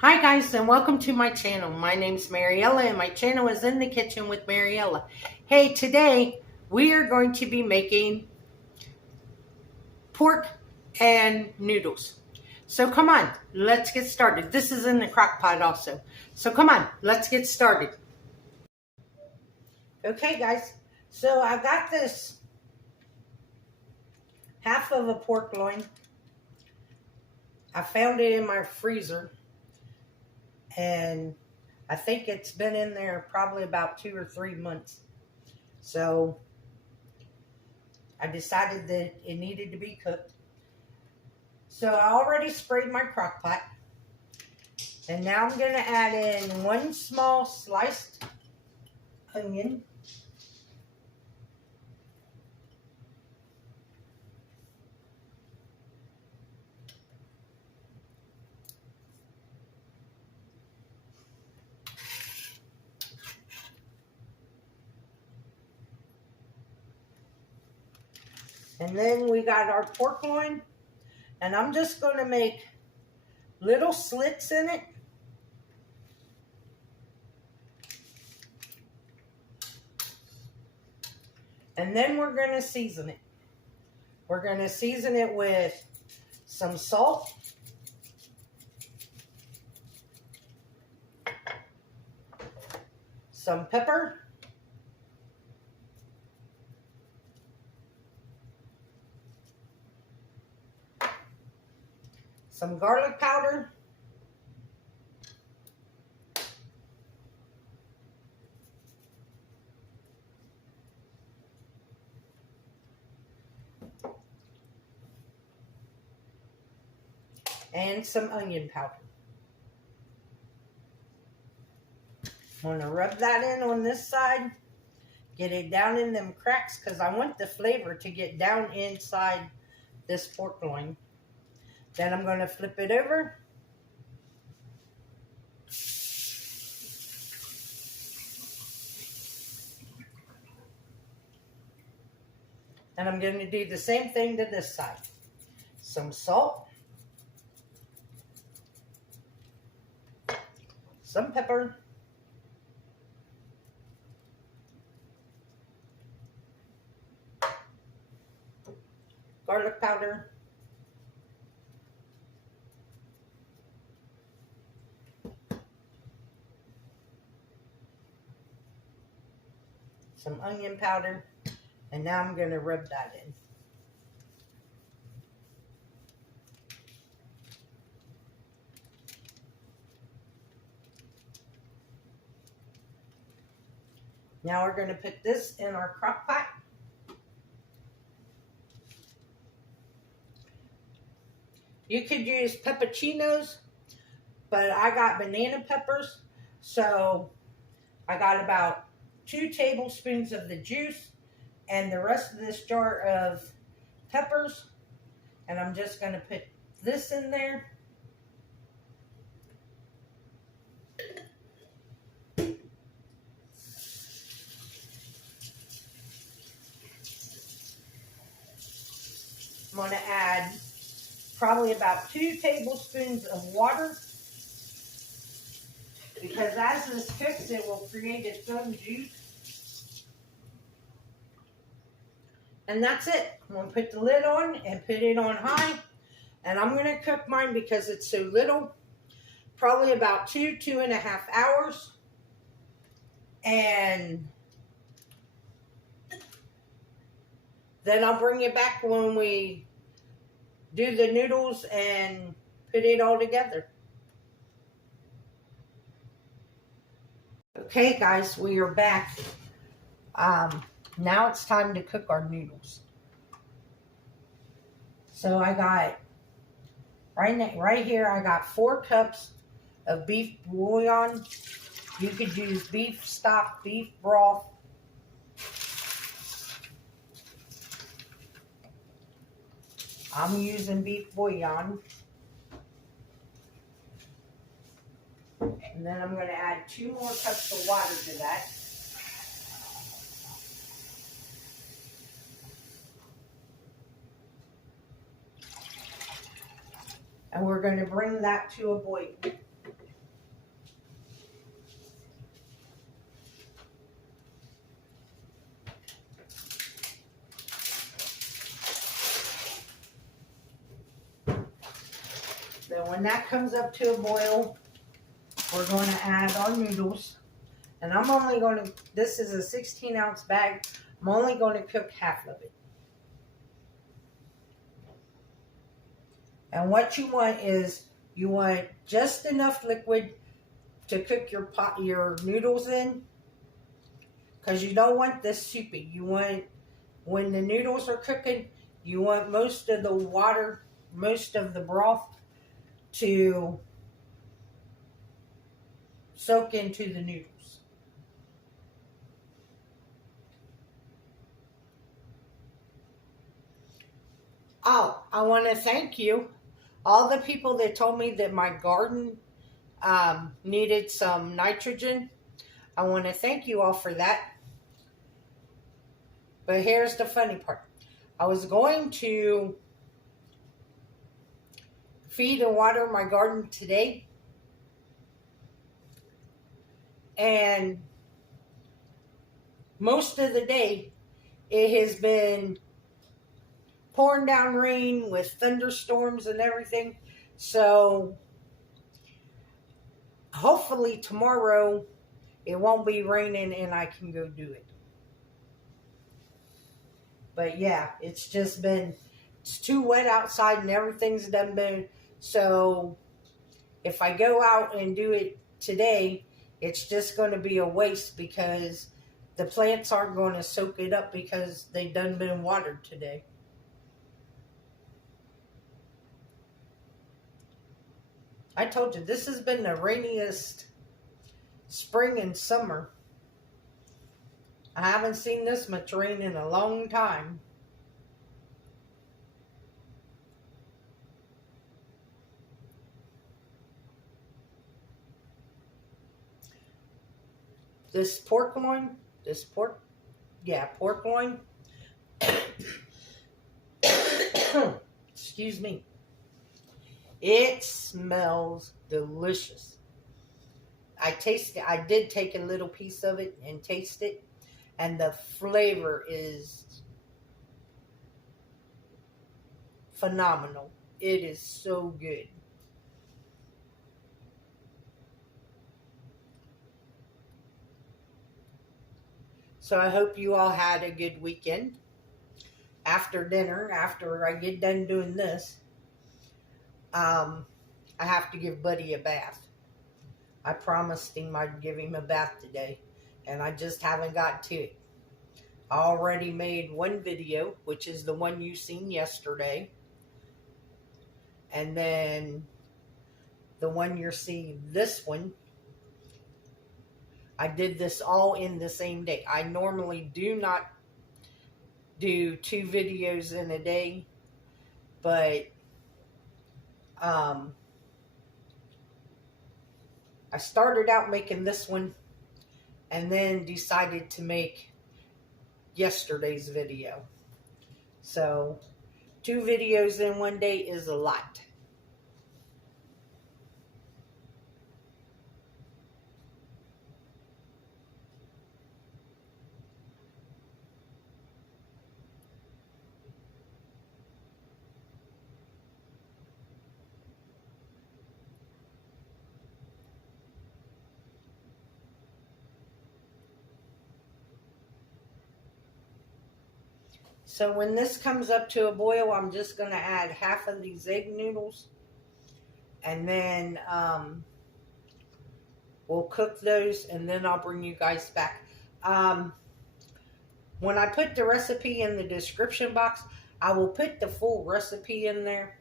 Hi guys, and welcome to my channel. My name's Mariella and my channel is In the Kitchen with Mariella. Hey, today we are going to be making pork and noodles. So come on, let's get started. This is in the crock pot also. So come on, let's get started. Okay guys, so I got this half of a pork loin. I found it in my freezer and I think it's been in there probably about 2 or 3 months. So I decided that it needed to be cooked. So I already sprayed my crock pot. And now I'm going to add in 1 small sliced onion. And then we got our pork loin. And I'm just going to make little slits in it. And then we're going to season it. We're going to season it with some salt, some pepper, some garlic powder, and some onion powder. I'm going to rub that in on this side, get it down in them cracks because I want the flavor to get down inside this pork loin. Then I'm going to flip it over. And I'm going to do the same thing to this side. Some salt, some pepper, garlic powder, some onion powder, and now I'm going to rub that in. Now we're going to put this in our crock pot. You could use pepperoncinis, but I got banana peppers, so I got about 2 tablespoons of the juice and the rest of this jar of peppers. And I'm just going to put this in there. I'm going to add probably about 2 tablespoons of water because as this cooks, it will create its own juice. And that's it. I'm going to put the lid on and put it on high. And I'm going to cook mine because it's so little, probably about 2.5 hours. And then I'll bring you back when we do the noodles and put it all together. Okay guys, we are back. Now it's time to cook our noodles. So I got, right here, I got 4 cups of beef bouillon. You could use beef stock, beef broth. I'm using beef bouillon. And then I'm going to add 2 more cups of water to that. And we're going to bring that to a boil. So when that comes up to a boil, we're going to add our noodles. And I'm only going to, this is a 16-ounce bag. I'm only going to cook half of it. And what you want is, you want just enough liquid to cook your noodles in. Because you don't want this soupy. You want, when the noodles are cooking, you want most of the water, most of the broth to soak into the noodles. Oh, I want to thank you, all the people that told me that my garden needed some nitrogen. I want to thank you all for that. But here's the funny part. I was going to feed and water my garden today, and most of the day it has been pouring down rain with thunderstorms and everything. So hopefully tomorrow it won't be raining and I can go do it. But yeah, it's just been, it's too wet outside and everything's done been. So if I go out and do it today, it's just going to be a waste because the plants aren't going to soak it up because they done been watered today. I told you, this has been the rainiest spring and summer. I haven't seen this much rain in a long time. This pork loin, pork loin. Excuse me. It smells delicious. I did take a little piece of it and taste it, and the flavor is phenomenal. It is so good. So I hope you all had a good weekend. After dinner, after I get done doing this, I have to give Buddy a bath. I promised him I'd give him a bath today, and I just haven't got to it. I already made one video, which is the one you seen yesterday, and then the one you're seeing, this one, I did this all in the same day. I normally do not do 2 videos in a day, but I started out making this one and then decided to make yesterday's video. So 2 videos in one day is a lot. So when this comes up to a boil, I'm just going to add half of these egg noodles. And then we'll cook those, and then I'll bring you guys back. When I put the recipe in the description box, I will put the full recipe in there.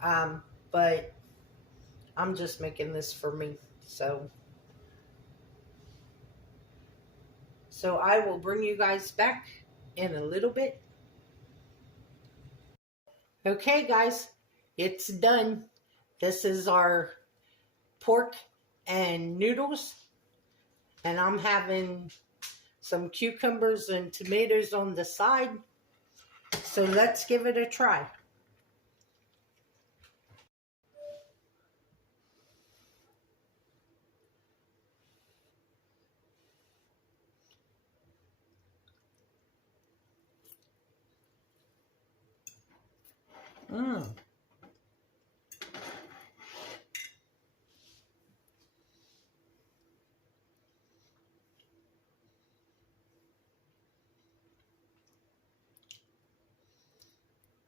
But I'm just making this for me. So I will bring you guys back in a little bit. Okay, guys, it's done. This is our pork and noodles, and I'm having some cucumbers and tomatoes on the side. So let's give it a try.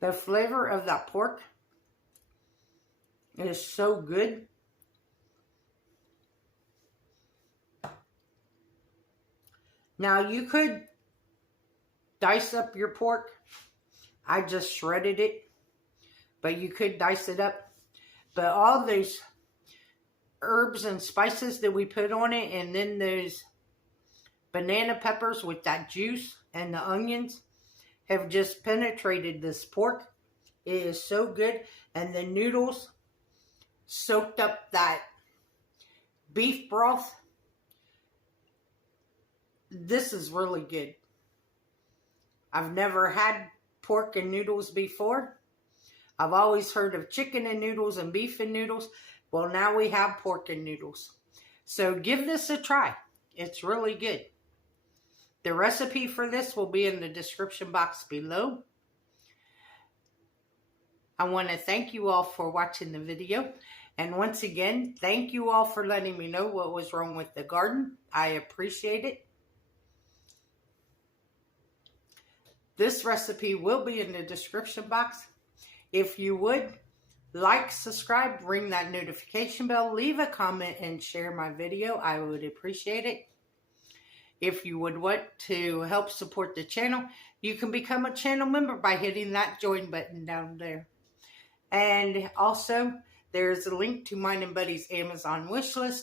The flavor of that pork is so good. Now you could dice up your pork. I just shredded it, but you could dice it up. But all those herbs and spices that we put on it, and then those banana peppers with that juice and the onions have just penetrated this pork. It is so good. And the noodles soaked up that beef broth. This is really good. I've never had pork and noodles before. I've always heard of chicken and noodles and beef and noodles. Well, now we have pork and noodles. So give this a try. It's really good. The recipe for this will be in the description box below. I want to thank you all for watching the video. And once again, thank you all for letting me know what was wrong with the garden. I appreciate it. This recipe will be in the description box. If you would, like, subscribe, ring that notification bell, leave a comment, and share my video. I would appreciate it. If you would want to help support the channel, you can become a channel member by hitting that join button down there. And also, there's a link to mine and Buddy's Amazon wishlist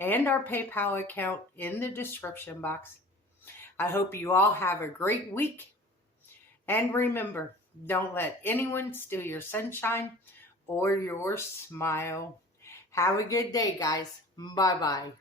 and our PayPal account in the description box. I hope you all have a great week. And remember, don't let anyone steal your sunshine or your smile. Have a good day, guys. Bye-bye.